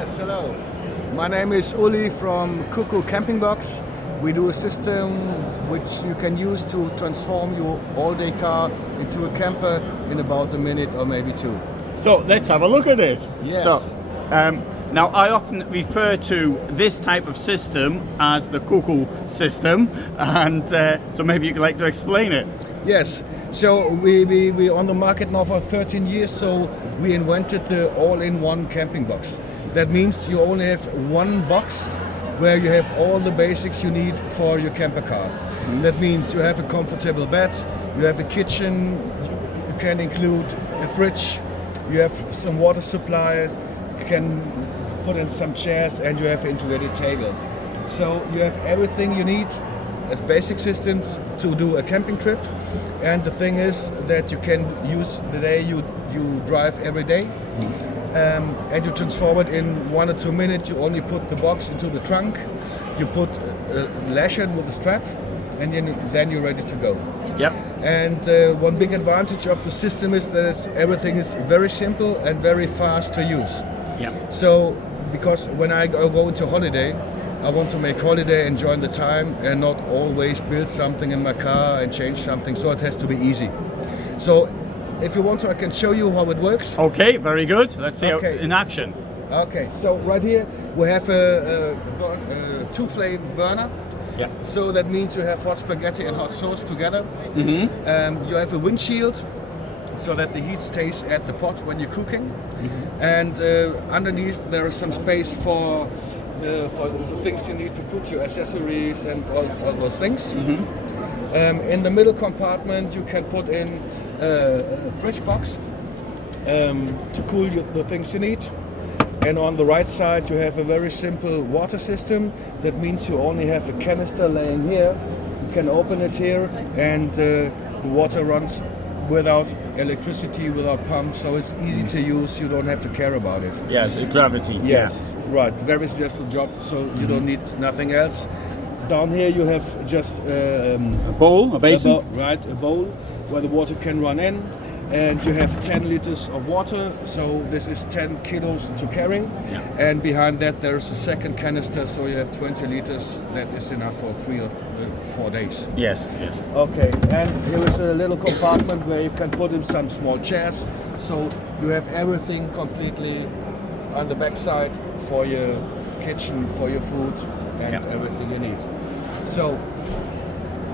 Yes, hello. My name is Uli from QUQUQ Camping Box. We do a system which you can use to transform your all-day car into a camper in about a minute or maybe two. So let's have a look at it. Yes. So, now I often refer to this type of system as the QUQUQ system, and so maybe you'd like to explain it. Yes. So we're on the market now for 13 years, so we invented the all-in-one camping box. That means you only have one box where you have all the basics you need for your camper car. Mm-hmm. That means you have a comfortable bed, you have a kitchen, you can include a fridge, you have some water supplies, you can put in some chairs, and you have an integrated table. So you have everything you need as basic systems to do a camping trip. And the thing is that you can use the day you drive every day. Mm-hmm. And you transform it in 1 or 2 minutes. You only put the box into the trunk, you lash it with a strap, and then you're ready to go. Yep. And one big advantage of the system is that everything is very simple and very fast to use. Yep. So, because when I go into holiday, I want to make holiday, enjoy the time, and not always build something in my car and change something, so it has to be easy. So, if you want to, I can show you how it works. Okay, very good. Let's see it in action. Okay, so right here we have a two-flame burner. Yeah. So that means you have hot spaghetti and hot sauce together. Mm-hmm. You have a windshield, so that the heat stays at the pot when you're cooking. Mm-hmm. And underneath there is some space for the things you need to cook, your accessories and all those things. Mm-hmm. In the middle compartment you can put in a fridge box to cool the things you need. And on the right side you have a very simple water system. That means you only have a canister laying here. You can open it here, and the water runs without electricity, without pump, so it's easy to use. You don't have to care about it. Yeah, the gravity. Yes, yeah. Right. Very just a job, so you don't need nothing else. Down here you have just a bowl, a basin. A bowl where the water can run in, and you have 10 liters of water, so this is 10 kilos to carry. Yeah. And behind that there's a second canister, so you have 20 liters. That is enough for 3 or 4 days. Yes, yes. Okay, and here is a little compartment where you can put in some small chairs, so you have everything completely on the back side for your kitchen, for your food, and everything you need. So,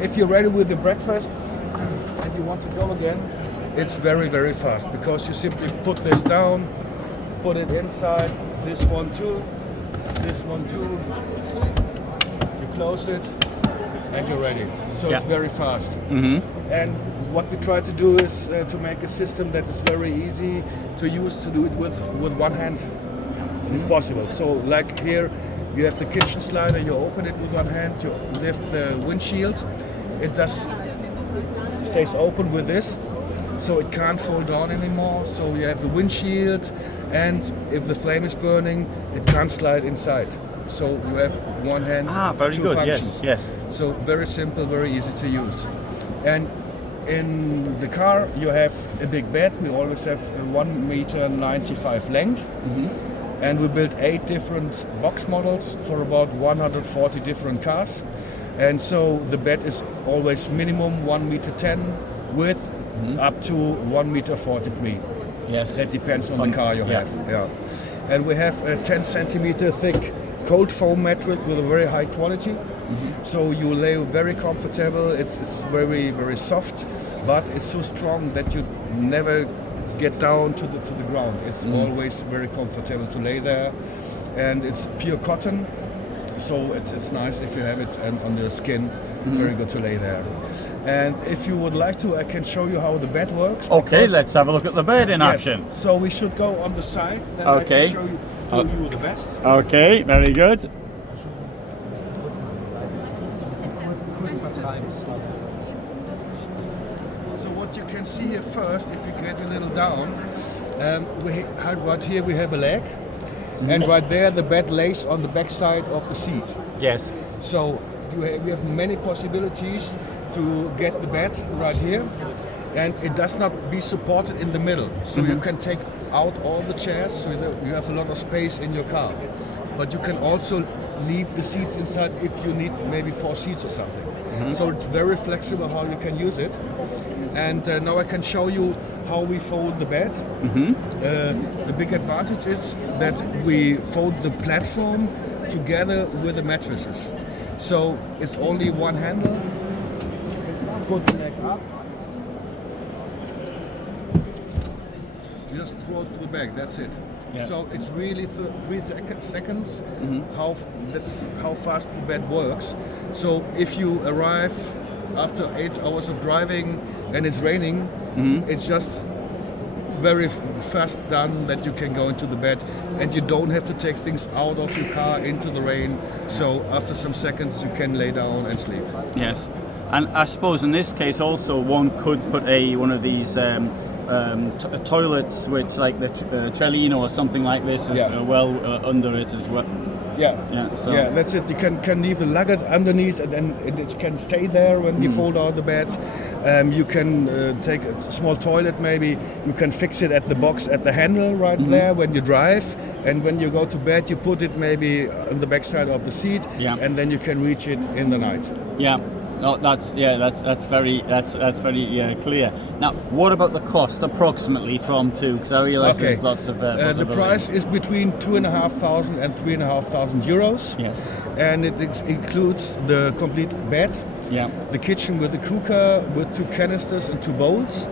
if you're ready with the breakfast and you want to go again, it's very, very fast, because you simply put this down, put it inside, this one too, you close it, and you're ready. So it's very fast. Mm-hmm. And what we try to do is to make a system that is very easy to use, to do it with one hand, if possible. So like here, you have the kitchen slider, you open it with one hand, you lift the windshield, it stays open with this, so it can't fall down anymore. So you have the windshield, and if the flame is burning, it can't slide inside. So you have one hand, very two good. functions. Yes. So very simple, very easy to use. And in the car you have a big bed. We always have a 1.95 m length. Mm-hmm. And we built 8 different box models for about 140 different cars. And so the bed is always minimum 1.10 m width, up to 1.43 m. Yes. That depends on the car you have. Yeah. And we have a 10 centimeter thick cold foam mattress with a very high quality. Mm-hmm. So you lay very comfortable. It's very, very soft, but it's so strong that you never get down to the ground. It's always very comfortable to lay there, and it's pure cotton, so it's nice if you have it on your skin. It's very good to lay there. And if you would like to, I can show you how the bed works. Okay, let's have a look at the bed in action. So we should go on the side, then I can show you the best. Okay, very good. So what you can see here first, if you get a little down, right here we have a leg, and right there the bed lays on the back side of the seat. Yes. So you have many possibilities to get the bed right here, and it does not be supported in the middle. So you can take out all the chairs so that you have a lot of space in your car. But you can also leave the seats inside if you need maybe 4 seats or something. So it's very flexible how you can use it. And now I can show you how we fold the bed. The big advantage is that we fold the platform together with the mattresses. So it's only one handle. Put the leg up. Just throw it to the back. That's it. Yeah. So it's really 3 seconds. That's how fast the bed works. So if you arrive after 8 hours of driving and it's raining, it's just very fast done that you can go into the bed, and you don't have to take things out of your car into the rain. So after some seconds you can lay down and sleep. Yes, and I suppose in this case also one could put one of these toilets which like the Trigano or something like this is under it as well. So. That's it. You can leave a luggage underneath, and then it can stay there when you fold out the bed. You can take a small toilet maybe. You can fix it at the box at the handle right there when you drive, and when you go to bed you put it maybe on the backside of the seat, and then you can reach it in the night. Yeah. No, that's very clear. Now, what about the cost approximately from two? Because I realise there's lots of. The price is between 2,500 and 3,500 euros. Yes. And it includes the complete bed. The kitchen with the cooker with 2 canisters and 2 bowls,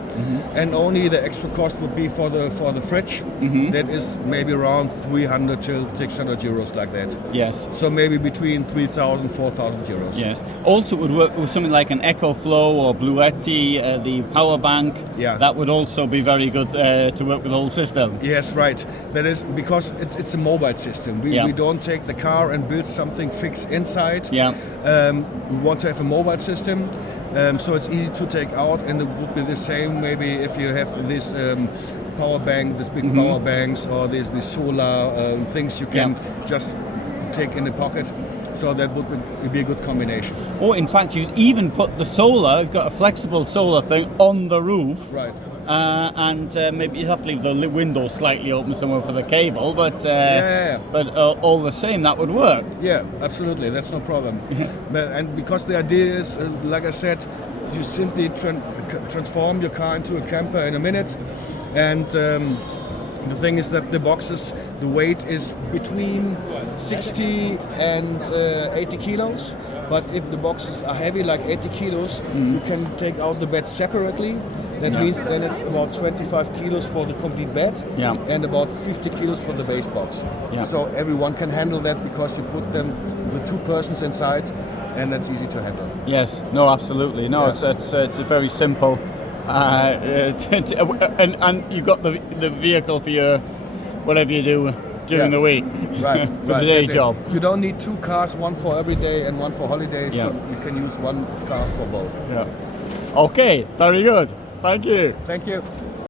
and only the extra cost would be for the fridge. That is maybe around 300 to 600 euros, like that. Yes. So maybe between 3,000 4,000 euros. Yes. Also, it would work with something like an EcoFlow or Bluetti, the power bank. That would also be very good to work with the whole system. Yes, right. That is because it's a mobile system. We don't take the car and build something fixed inside. We want to have a mobile system, so it's easy to take out, and it would be the same maybe if you have this power bank, this big power banks, or these solar things you can just take in the pocket. So that would be a good combination. Or in fact, you'd even put the solar, you've got a flexible solar thing on the roof. Right. And maybe you have to leave the window slightly open somewhere for the cable, but all the same, that would work. Yeah, absolutely, that's no problem. And because the idea is, like I said, you simply transform your car into a camper in a minute, and the thing is that the boxes, the weight is between 60 and 80 kilos. But if the boxes are heavy, like 80 kilos, you can take out the bed separately. That means then it's about 25 kilos for the complete bed and about 50 kilos for the base box. So everyone can handle that because you put them with 2 persons inside, and that's easy to handle. Yes, no, absolutely. No, it's very simple. And you got the vehicle for your whatever you do during the week. Right. For the day job. You don't need 2 cars, one for every day and one for holidays, so you can use 1 car for both. Okay, very good. Thank you. Thank you.